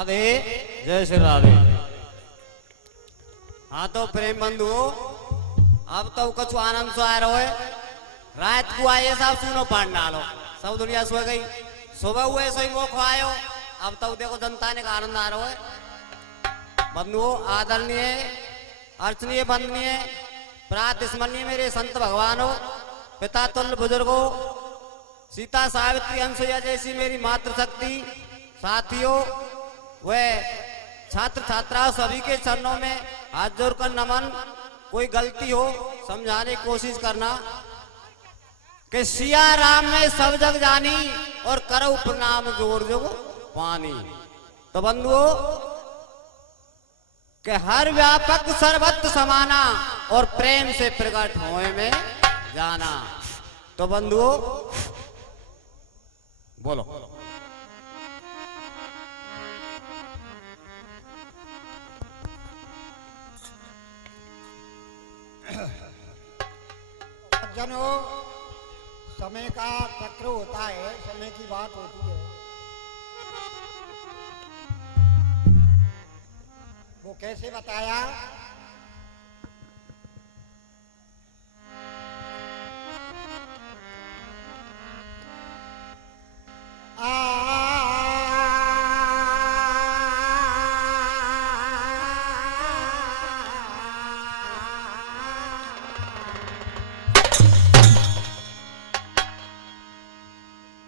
राधे जय श्री राधे। हाँ तो प्रेम बंधु अब तो कछु आनंद सो आ रहा है। रात को आए सब सुनो पान डालो सब दुनिया सो गई। सुबह हुए सो वो खुआयो। अब तो देखो जनता ने का आनंद आ रहा है। बंधुओं आदरणीय अर्चनीय वंदनीय प्रातस्मरणीय मेरे संत भगवानों पिता तुल्य बुजुर्गों सीता सावित्री अनसुईया जैसी मेरी मातृशक्ति साथियों व छात्र छात्राओं सभी के चरणों में हाथ जोड़कर नमन। कोई गलती हो समझाने की कोशिश करना कि सिया राम में सब जग जानी और करो प्रणाम जोर जोग पानी। तो बंधुओं के हर व्यापक सर्वत्र समाना और प्रेम से प्रकट होए में जाना। तो बंधुओं बोलो जनों समय का चक्र होता है, समय की बात होती है। वो कैसे बताया?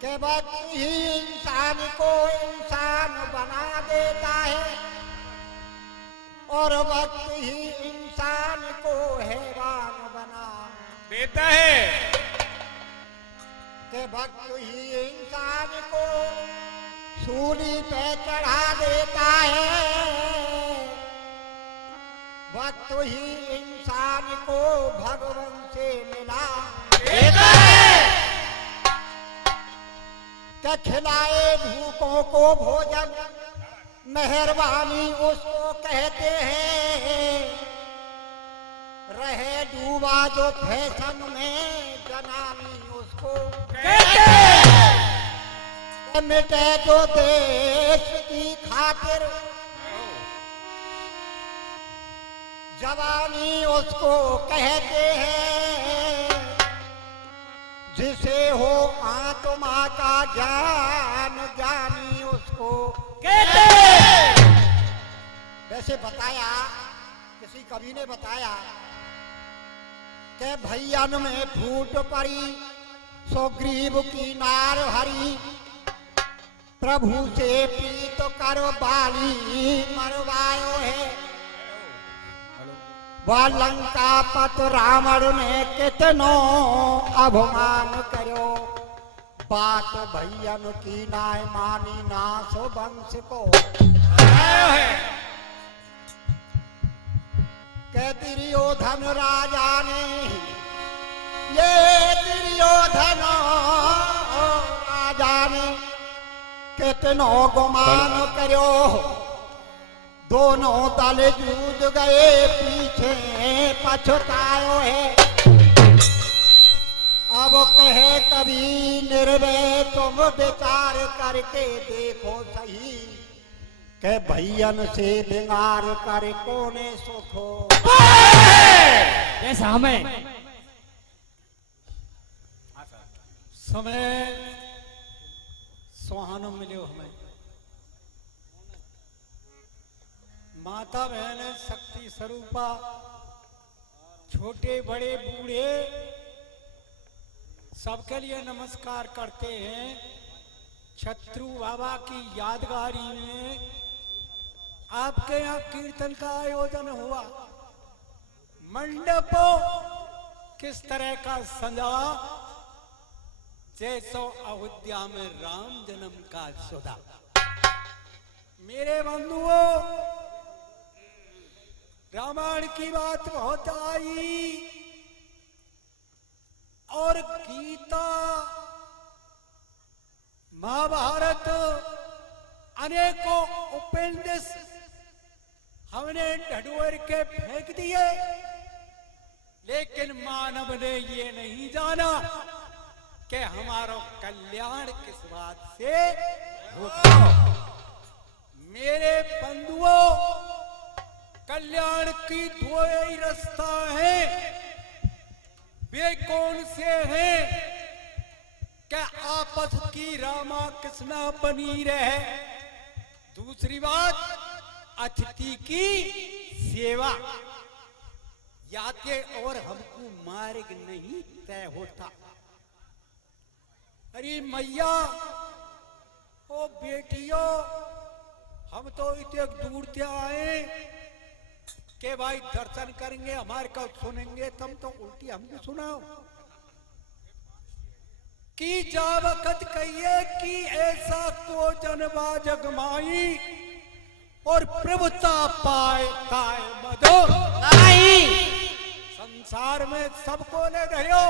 के वक्त ही इंसान को इंसान बना देता है और वक्त ही इंसान को हैवान बना देता है। के वक्त ही इंसान को सूली पे चढ़ा देता है। वक्त ही इंसान को भगवान से मिला देता है। के खिलाए भूखों को भोजन मेहरबानी उसको कहते हैं। रहे डूबा जो फैशन में जनानी उसको कहते हैं। मिटे जो देश की खातिर जवानी उसको कहते हैं। जिसे हो आत्मा का ज्ञान ज्ञानी उसको कहते हैं। वैसे बताया किसी कवि ने बताया कि भैयन में फूट पड़ी सो ग्रीब की नार हरी। प्रभु से प्रीत कर बाली मरवायो है। वह लंका पत रावण ने कितनो अभिमान करो। बात भैयन की नाय मानी ना सो वंश को के दुर्योधन राजा ने ये दुर्योधन राजा ने कितनो गुमान करो। दोनों दल जूझ गए पीछे पछतायो है। अब कहे कभी निर्भय तुम विचार करके देखो सही के भैयन से बिगाड़ कर कोने सुख हो। ऐसा हमें समय सुहानो मिलो। हमें माता बहन शक्ति स्वरूपा छोटे बड़े बूढ़े सबके लिए नमस्कार करते हैं। छत्रु बाबा की यादगारी में आपके यहाँ कीर्तन का आयोजन हुआ। मंडप किस तरह का सजा जैसो अयोध्या में राम जन्म का सुधा। मेरे बंधुओं रामायण की बात बहुत आई और गीता महाभारत अनेकों उपनिषद हमने ढडुअर के फेंक दिए। लेकिन मानव ने ये नहीं जाना कि हमारा कल्याण किस बात से होता। मेरे बंधुओं, कल्याण की दो ही रास्ता है। वे कौन से हैं? क्या आपस की रामा कृष्णा बनी रहे। दूसरी बात, अतिथि की सेवा। याते और हमको मार्ग नहीं तय होता। अरे मैया, ओ बेटियों, हम तो इतने दूर से आए के भाई दर्शन करेंगे, हमारे का सुनेंगे, तुम तो उल्टी हमको सुनाओ। कि जा वक्त कहिए कि ऐसा को जनवा जगमाई और प्रभुता पाए ताए मधो नहीं। संसार में सबको ले गयो,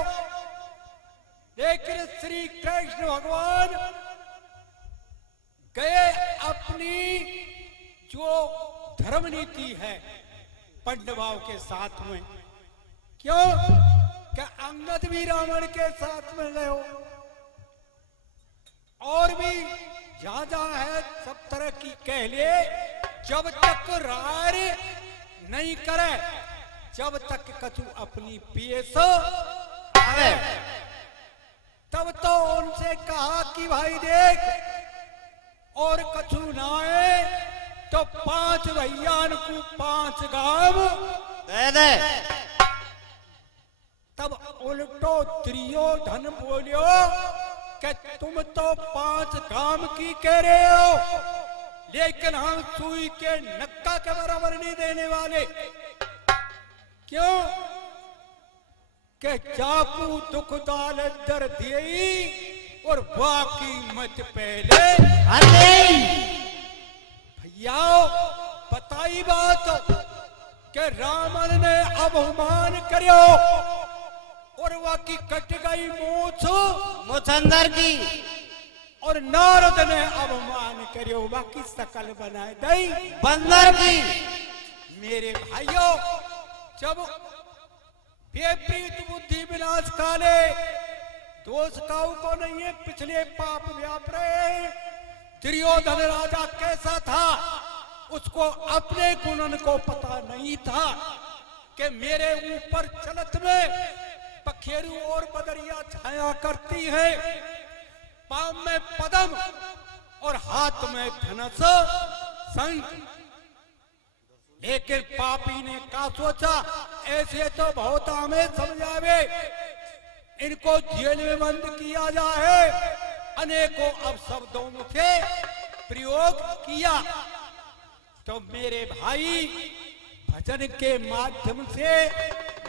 लेकिन श्री कृष्ण भगवान गए अपनी जो धर्म नीति है पांडवों के साथ में। क्यों? क्या अंगद भी रावण के साथ में गए हो, और भी जहां जहां है सब तरह की कह लिए। जब तक रार नहीं करे, जब तक कछु अपनी पेश आवे, तब तो उनसे कहा कि भाई देख, और कछु ना आए तो 5 भैयान को 5 गांव दे दे। तब उल्टो दुर्योधन बोलियो कि तुम तो 5 गांव की कह रहे हो, लेकिन हम सुई के नक्का के बराबर नहीं देने वाले। क्यों? कि चाकू दुख दाल दर दिए और बाकी मत पहले। अरे भैया, बताई बात कि रावण ने अपमान करो और वाकी कट गई मूछ मुचंदर की। और नारद ने अपमान करो, बाकी सकल बनाए दई बंदर की। मेरे भाइयों, जब विपरीत बुद्धि विनाश काले, दोष काऊ को नहीं है, पिछले पाप व्याप रहे। दुर्योधन राजा कैसा था, उसको अपने गुणन को पता नहीं था कि मेरे ऊपर चलत में पखेरु और बदरिया छाया करती है, पांव में पद्म और हाथ में धनुष शंख। लेकिन पापी ने क्या सोचा, ऐसे तो बहुत हमें समझावे, इनको जेल में बंद किया जाए। अनेकों अपशब्दों से प्रयोग किया। तो मेरे भाई, भजन के माध्यम से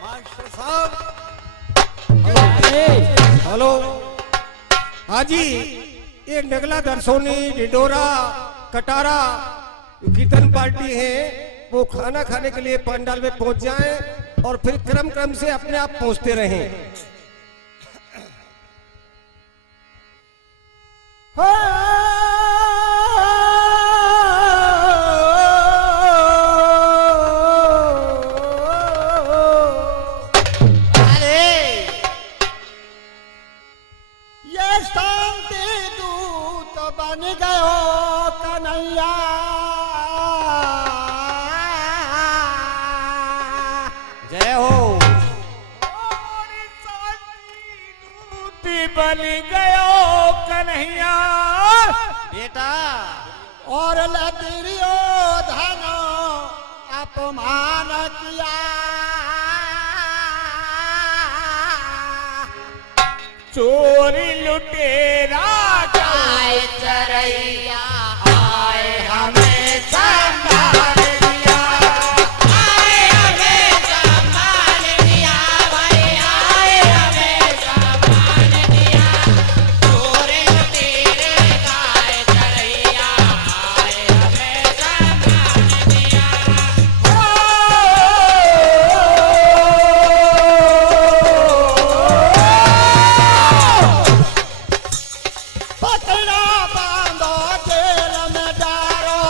मास्टर साहब, हेलो हाजी, ये नगला दरसोनी डिडोरा कटारा कीर्तन पार्टी है, वो खाना खाने के लिए पंडाल में पहुंच जाएं और फिर क्रम क्रम से अपने आप पहुंचते रहें। ये शांति दूत बन गयो कन्हैया, जय हो। बन गयो कन्हैया बेटा और दुर्योधन अपमान किया। चोरी लुटेरा आए चरैया, आए हमें संभाल लिया, आए हमें संभाल लिया, भाई आए हमें संभाल लिया। चोरे लुटेरे आए चरैया, आए हमें संभाल लिया। पकड़ा बांधो जेल में डालो,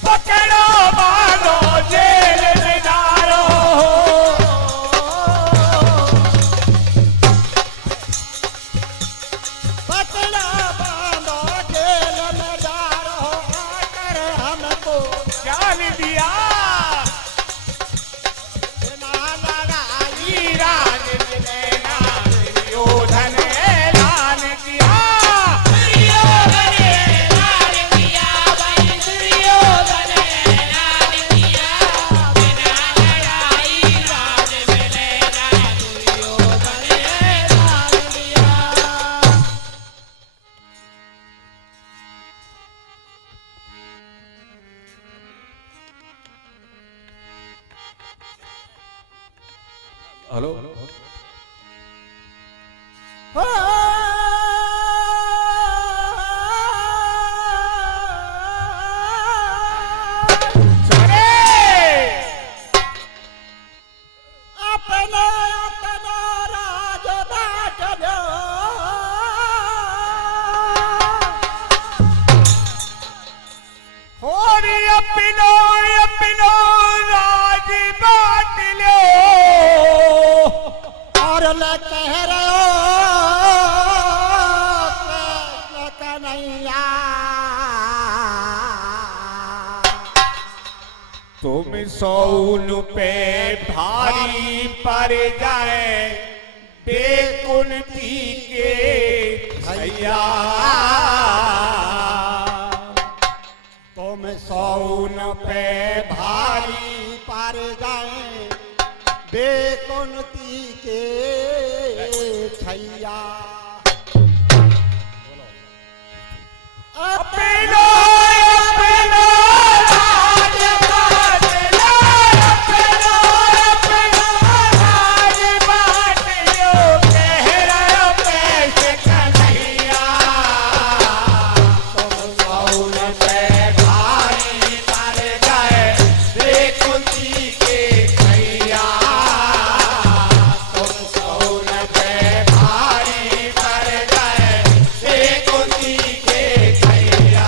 पकड़ो बांधो जेल में डालो। को जान दिया बिना लड़ाई ईरान लेना दुर्योधन ऐलान किया हेलो हो अपना अपना राज बाट लो होरी अपनो अपनो राज बांट लो और ले कह रहे हो कृष्ण कन्हैया तुम सौन पे भारी पड़ जाए बेकुंती के भैया तुम सौन पे भारी पर जाए बेकुंती के छैया अपनो अपनो राज बांट लो अपनो अपनो राज बांट लो कह रहे हो कैसे कन्हैया तुम सौन पे भारी पड़ जाए बेकुंती के भैया तुम सौन पे भारी पड़ जाए बेकुंती के भैया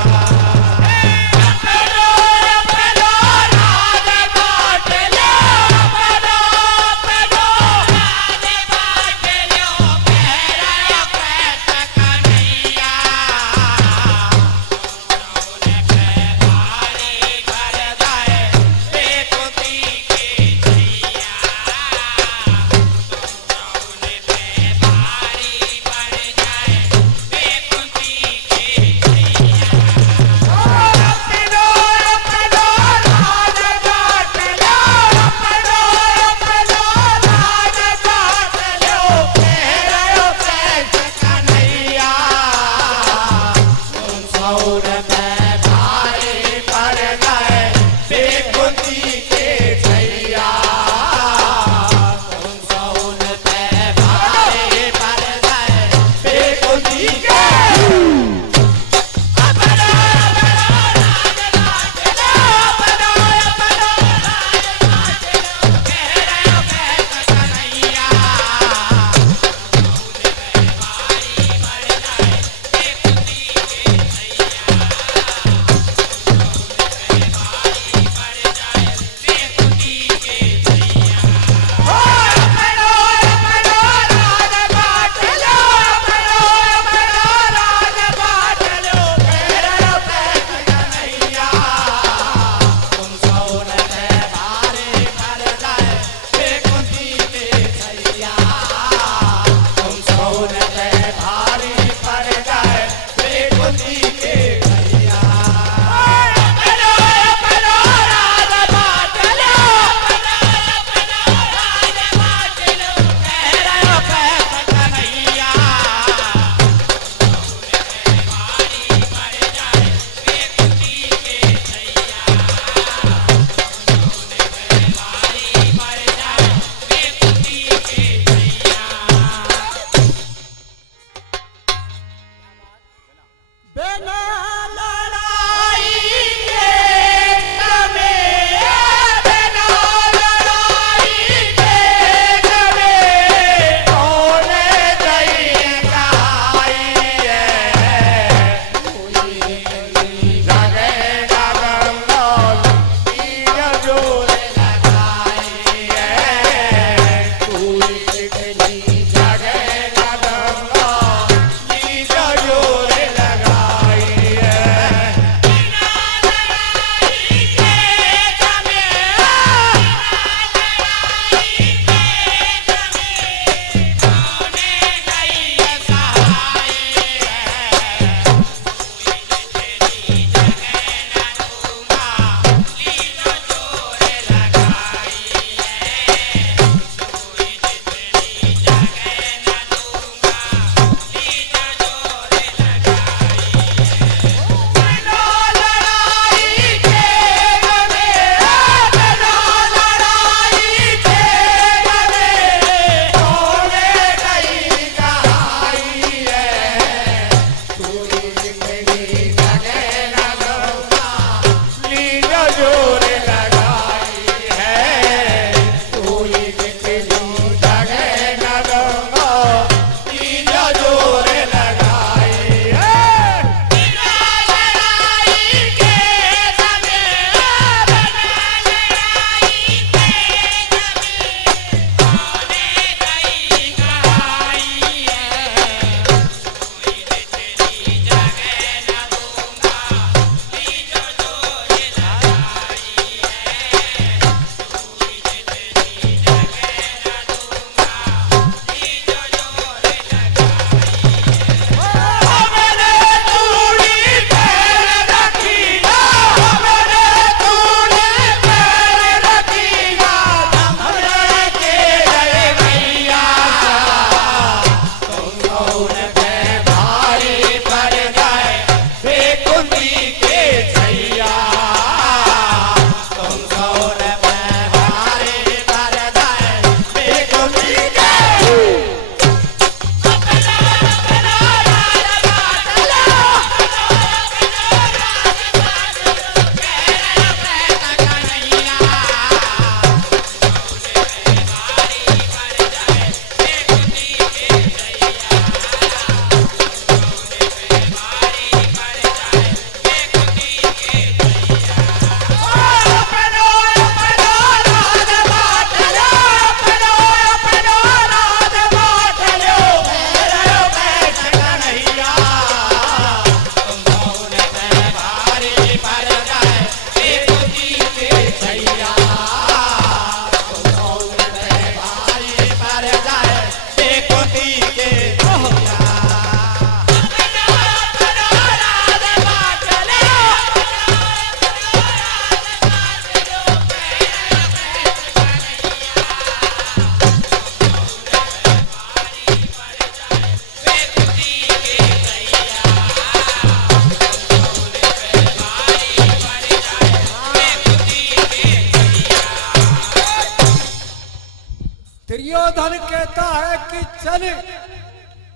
दुर्योधन कहता है कि चल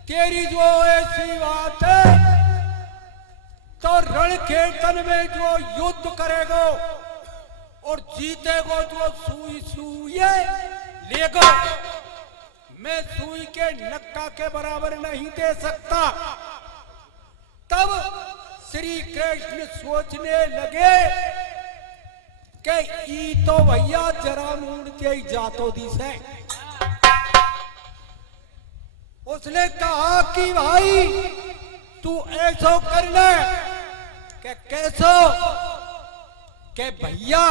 तेरी जो ऐसी बात है तो रण खेतन में जो युद्ध करेगो और जीतेगो जो सुई सुई लेगो, मैं सुई के नक्का के बराबर नहीं दे सकता। तब श्री कृष्ण सोचने लगे कि ई तो भैया जरा मूर्ति ही जातो दिस है। उसने कहा कि भाई तू ऐसो कर ले कि कैसो कि भैया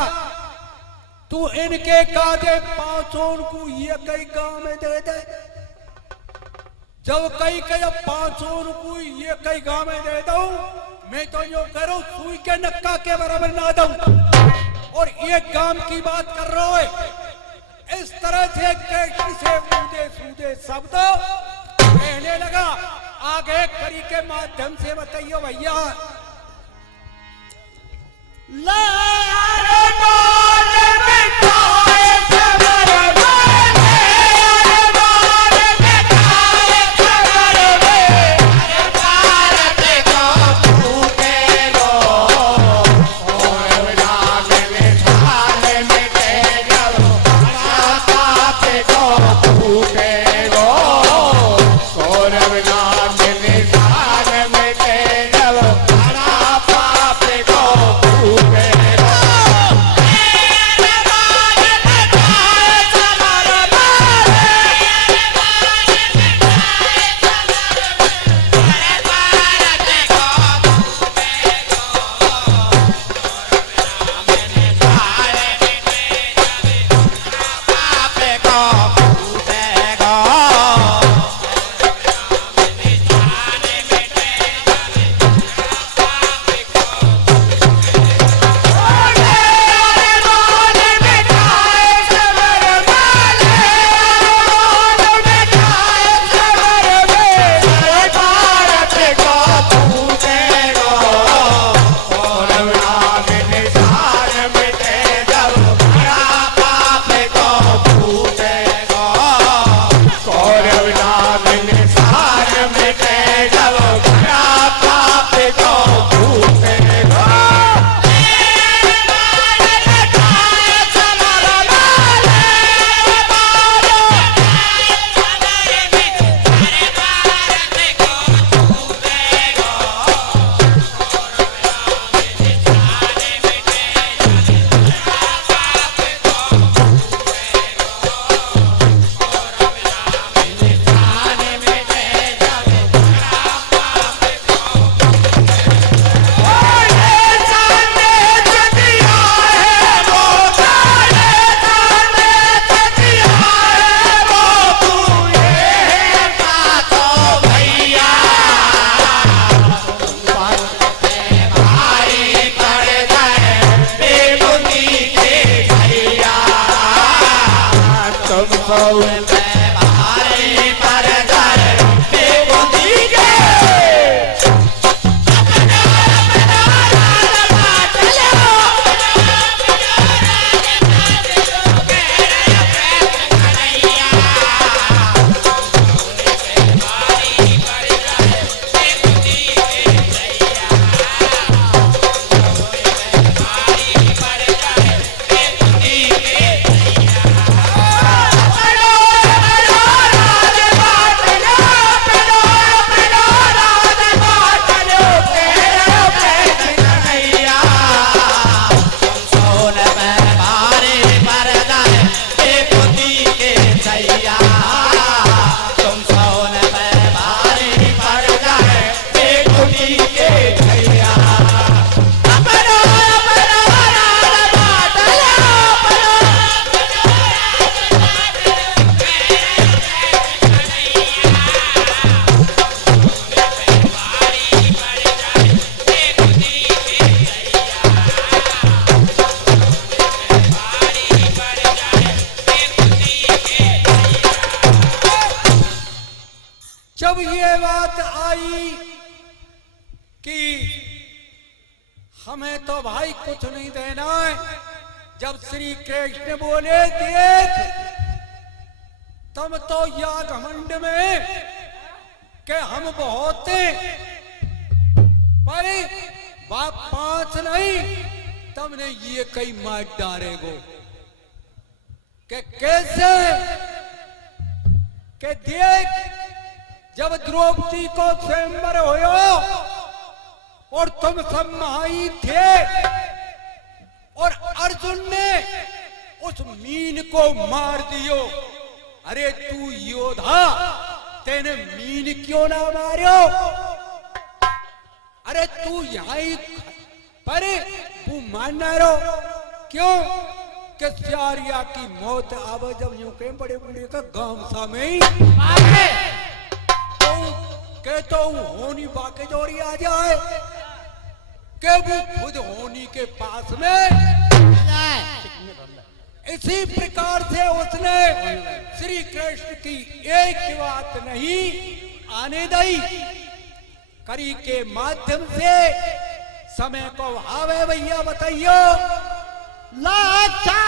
तू इनके कादे 500 को ये कई गांव में दे दे। जब कई के 500 को ये कई गांव में दे दो, मैं तो यो करो सुई के नक्का के बराबर ना दूं और एक काम की बात कर रहा है। इस तरह से कृष्ण से ऊदे सूदे शब्द कहने लगा। आगे कड़ी के माध्यम से बताइयो भैया। जब ये बात आई कि हमें तो भाई कुछ नहीं देना है, जब श्री कृष्ण बोले देख तुम तो या घमंड में के हम बहुत हैं, पर बाप 5 नहीं, तुमने ये कई मार डालेगो के कैसे के देख जब द्रौपदी को स्वयंवर होयो और तुम सब महाई थे और अर्जुन ने उस मीन को मार दियो। अरे तू योद्धा, तेने मीन क्यों ना मारियो? अरे तू यहाँ ही पर वो मानना रो क्यों कि सियारिया की मौत आवे जब यूं के बड़े बूढ़े का गांव सामे ही तो होनी बाके जोड़ी आ जाए के वो खुद होनी के पास में। इसी प्रकार से उसने श्री कृष्ण की एक बात नहीं आने दी, करी के माध्यम से समय को आवे। भैया बताइयो लाचा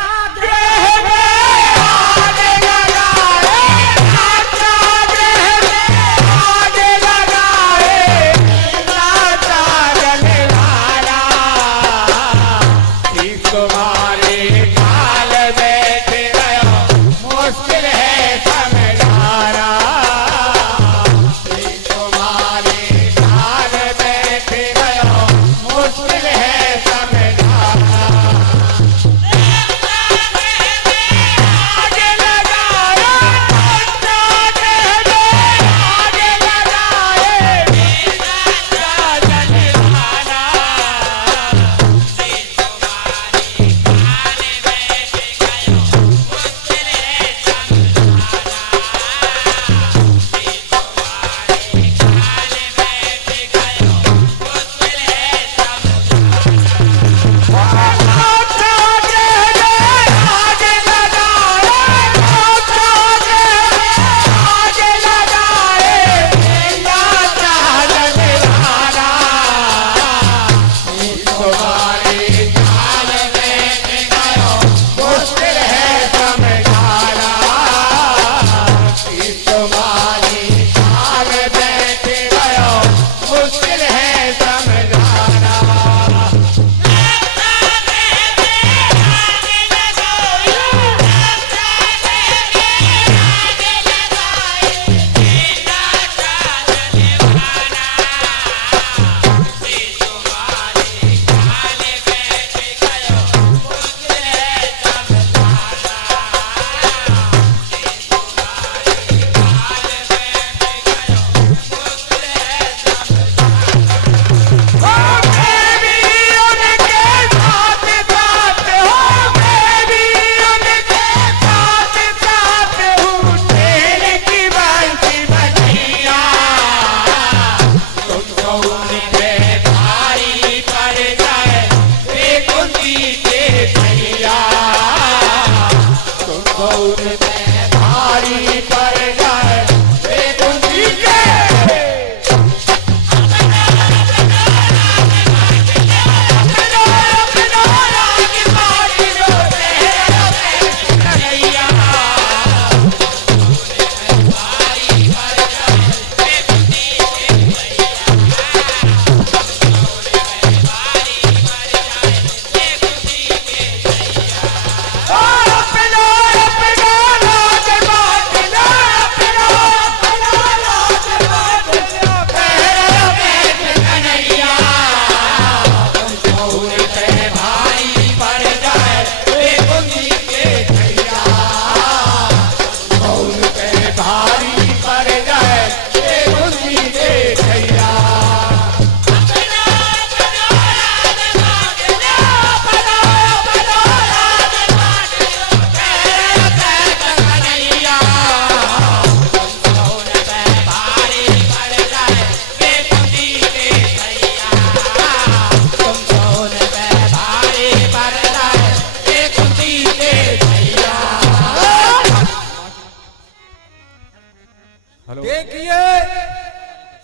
देखिए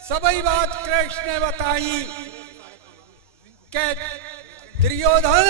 सभी बात कृष्ण ने बताई कि दुर्योधन